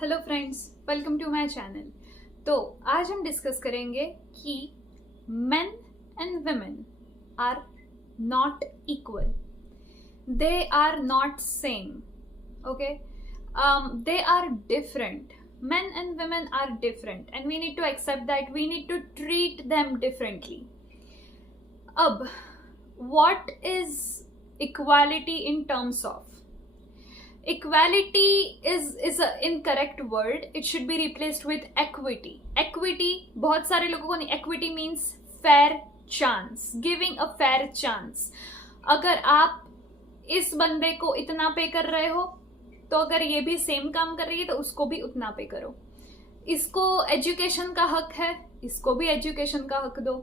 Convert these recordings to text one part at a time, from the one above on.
Hello friends, welcome to my channel. तो आज हम डिस्कस करेंगे कि men and women are not equal, they are not same, okay, they are different. Men and women are different and we need to accept that. We need to treat them differently. अब what is equality in terms of? Equality is an incorrect word. It should be replaced with equity. Equity, बहुत सारे लोगों को नहीं. Equity means fair chance, giving a fair chance. अगर आप इस बंदे को इतना पे कर रहे हो तो अगर ये भी सेम काम कर रही है तो उसको भी उतना पे करो. इसको एजुकेशन का हक है, इसको भी एजुकेशन का हक दो.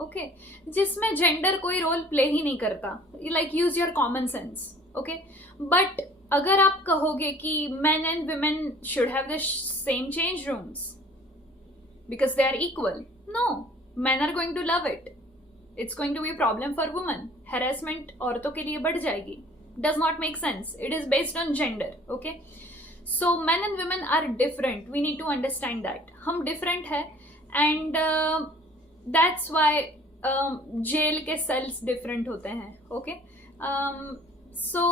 ओके, जिसमें जेंडर कोई रोल प्ले ही नहीं करता. Like use your common sense. Okay, but अगर आप कहोगे कि men and women should have the same change rooms because they are equal, no, men are going to love it. It's going to be problem for women. Harassment औरतों के लिए बढ़ जाएगी. Does not make sense. It is based on gender. Okay, so men and women are different. We need to understand that हम different है and that's why jail के cells different होते हैं. Okay, so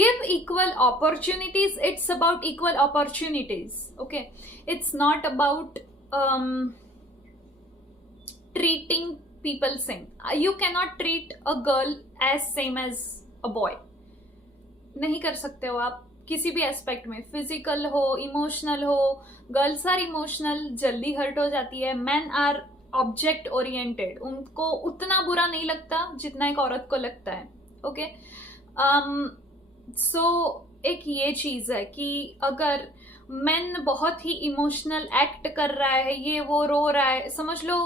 give equal opportunities. It's about equal opportunities. Okay, it's not about treating people same. You cannot treat a girl as same as a boy. नहीं कर सकते हो आप किसी भी एस्पेक्ट में. फिजिकल हो, इमोशनल हो. गर्ल्स आर इमोशनल, जल्दी हर्ट हो जाती है. मैन आर ऑब्जेक्ट ओरिएंटेड, उनको उतना बुरा नहीं लगता जितना एक औरत को लगता है. ओके, सो एक ये चीज है कि अगर मैन बहुत ही इमोशनल एक्ट कर रहा है, ये वो रो रहा है, समझ लो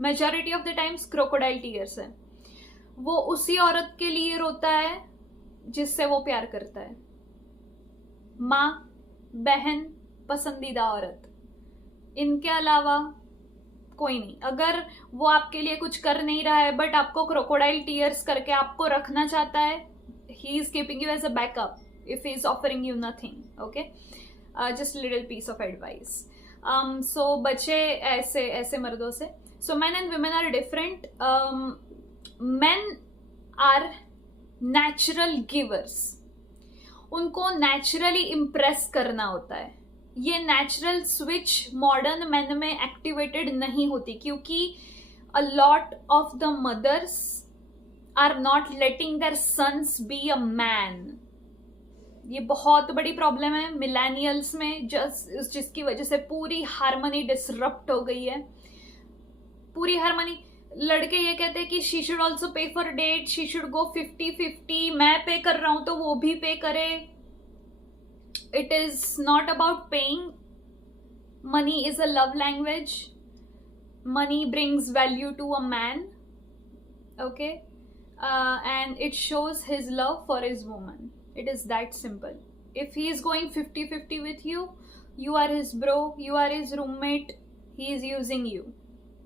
majority of the times crocodile tears है. वो उसी औरत के लिए रोता है जिससे वो प्यार करता है. माँ, बहन, पसंदीदा औरत, इनके अलावा कोई नहीं. अगर वो आपके लिए कुछ कर नहीं रहा है बट आपको क्रोकोडाइल टीयर्स करके आपको रखना चाहता है, he is keeping you as a backup if he is offering you nothing. Okay, just little piece of advice. So बचे ऐसे मर्दों से. So men and women are different. Men are natural givers. उनको नेचुरली इम्प्रेस करना होता है. ये natural switch modern man में एक्टिवेटेड नहीं होती क्योंकि a lot of the mothers are not letting their sons be a man. ये बहुत बड़ी प्रॉब्लम है मिलेनियल्स में, जिसकी वजह से पूरी हार्मनी डिसरप्ट हो गई है. पूरी हार्मनी. लड़के ये कहते हैं कि she should also pay for date, she should go 50-50, मैं पे कर रहा हूं तो वो भी पे करे. It is not about paying. Money is a love language. Money brings value to a man. Okay, and it shows his love for his woman. It is that simple. If he is going 50-50 with you, you are his bro, you are his roommate, he is using you.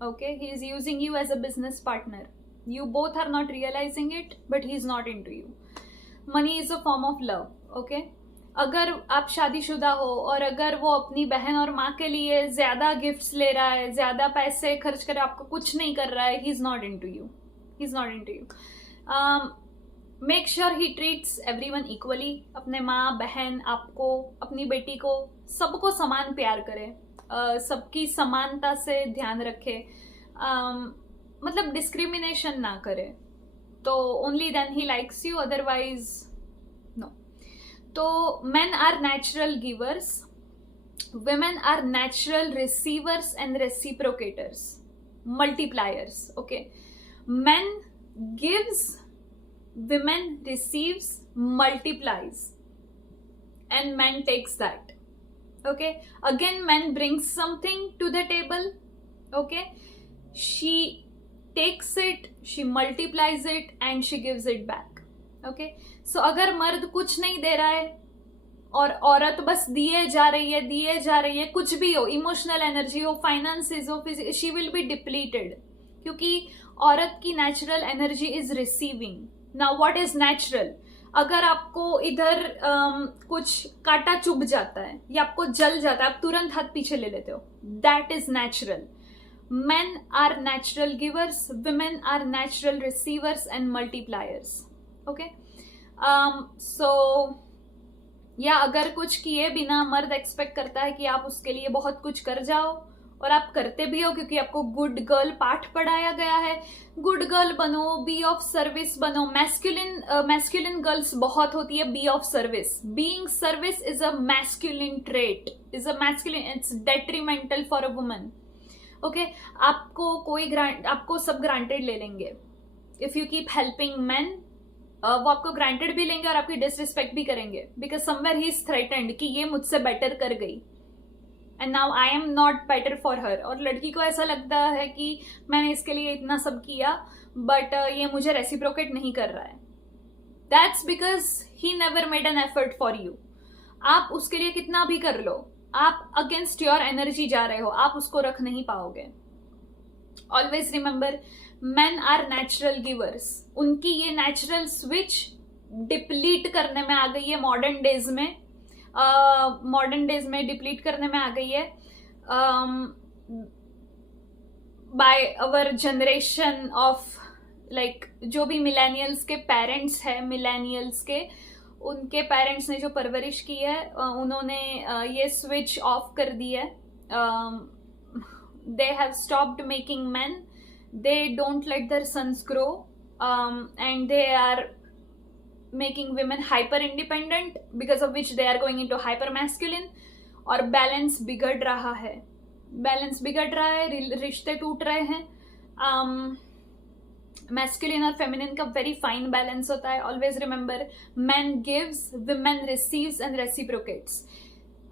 Okay, he is using you as a business partner. You both are not realizing it, but he is not into you. Money is a form of love. Okay, अगर आप शादीशुदा हो और अगर वो अपनी बहन और माँ के लिए ज्यादा गिफ्ट्स ले रहा है, ज्यादा पैसे खर्च कर आपको कुछ नहीं कर रहा है, he is not into you. He is not into you. Make sure he treats everyone equally. अपने माँ, बहन, आपको, अपनी बेटी को, सबको समान प्यार करे. सबकी समानता से ध्यान रखे. मतलब डिस्क्रिमिनेशन ना करे. तो only then he likes you, otherwise no. तो men are natural givers, women are natural receivers and reciprocators, multipliers. Okay, men gives, women receives, multiplies, and man takes that. Okay, again man brings something to the table. Okay, she takes it, she multiplies it and she gives it back. Okay, so अगर मर्द कुछ नहीं दे रहा है और औरत बस दिए जा रही है, कुछ भी हो, इमोशनल एनर्जी हो, फाइनेंसेस हो, शी विल बी डिप्लीटेड क्योंकि औरत की natural energy is receiving. Now what is natural? अगर आपको इधर कुछ कांटा चुभ जाता है या आपको जल जाता है, आप तुरंत हाथ पीछे ले लेते हो. That is natural. Men are natural givers, women are natural receivers and multipliers. Okay. So या अगर कुछ किए बिना मर्द एक्सपेक्ट करता है कि आप उसके लिए बहुत कुछ कर जाओ, और आप करते भी हो क्योंकि आपको गुड गर्ल पाठ पढ़ाया गया है. गुड गर्ल बनो, बी ऑफ सर्विस बनो. मैस्कुलिन गर्ल्स बहुत होती है be of service. Being service is a masculine trait, is a masculine, it's detrimental for a woman. Okay. आपको सब ग्रांटेड ले लेंगे. If you keep helping man, वो आपको ग्रांटेड भी लेंगे और आपकी डिसरिस्पेक्ट भी करेंगे, because somewhere he is threatened कि ये मुझसे बेटर कर गई and now I am not better for her. और लड़की को ऐसा लगता है कि मैंने इसके लिए इतना सब किया बट ये मुझे रेसिप्रोकेट नहीं कर रहा है. That's because he never made an effort for you. आप उसके लिए कितना भी कर लो, आप अगेंस्ट योर एनर्जी जा रहे हो, आप उसको रख नहीं पाओगे. Always remember, men are natural givers. उनकी ये नेचुरल स्विच डिप्लीट करने में आ गई है मॉडर्न डेज में डिप्लीट करने में आ गई है by our generation of like जो भी मिलेनियल्स के पेरेंट्स है, मिलेनियल्स के उनके पेरेंट्स ने जो परवरिश की है उन्होंने ये स्विच ऑफ कर दी है. They have stopped making man, they don't let their sons grow, and they are making women hyper independent, because of which they are going into hyper masculine. और बैलेंस बिगड़ रहा है, रिश्ते टूट रहे हैं. मैस्कुलिन और फेमिनिन का वेरी फाइन बैलेंस होता है. Always remember, man gives, women receives and reciprocates.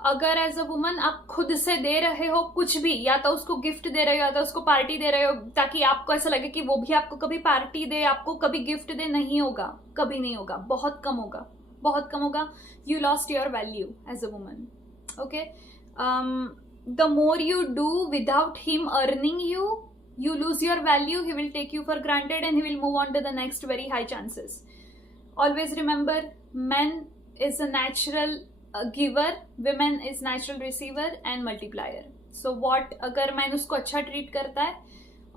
अगर एज अ वुमन आप खुद से दे रहे हो कुछ भी, या तो उसको गिफ्ट दे रहे हो या तो उसको पार्टी दे रहे हो, ताकि आपको ऐसा लगे कि वो भी आपको कभी पार्टी दे, आपको कभी गिफ्ट दे, नहीं होगा, कभी नहीं होगा, बहुत कम होगा. You lost your value as a woman. Okay. The more you do without him earning you, you lose your value. He will take you for granted and he will move on to the next very high chances. Always remember, men is a natural giver, women is natural receiver and multiplier. So what अगर man उसको अच्छा treat करता है,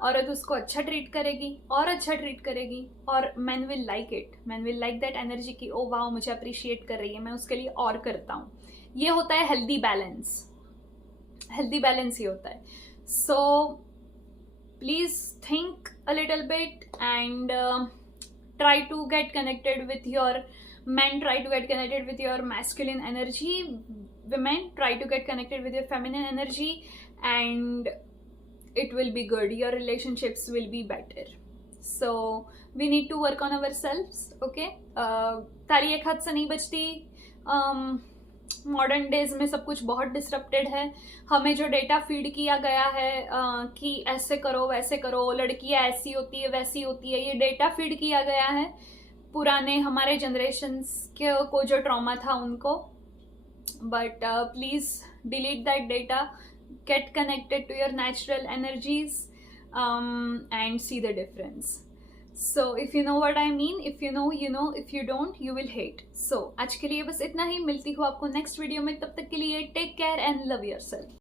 औरत उसको अच्छा treat करेगी और अच्छा ट्रीट करेगी, और men will like it, men will like that energy कि ओ वाह मुझे अप्रिशिएट कर रही है, मैं उसके लिए और करता हूँ. ये होता है हेल्दी बैलेंस ही होता है. So please think a little bit and try to get connected with your men, try to get connected with your masculine energy. Women, try to get connected with your feminine energy and it will be good. Your relationships will be better. So we need to work on ourselves. Okay. ताली एक हाथ से नहीं बचती. Modern days में सब कुछ बहुत डिसरप्टेड है. हमें जो डेटा फीड किया गया है कि ऐसे करो वैसे करो, लड़कियां ऐसी होती है वैसी होती है, ये डेटा फीड किया गया है पुराने हमारे जनरेशन्स को जो ट्रॉमा था उनको. But please delete that data, get connected to your natural energies and see the difference. So if you know what I mean, if you know, you know, if you don't, you will hate. So आज के लिए बस इतना ही. मिलती हूँ आपको next video में. तब तक के लिए take care and love yourself.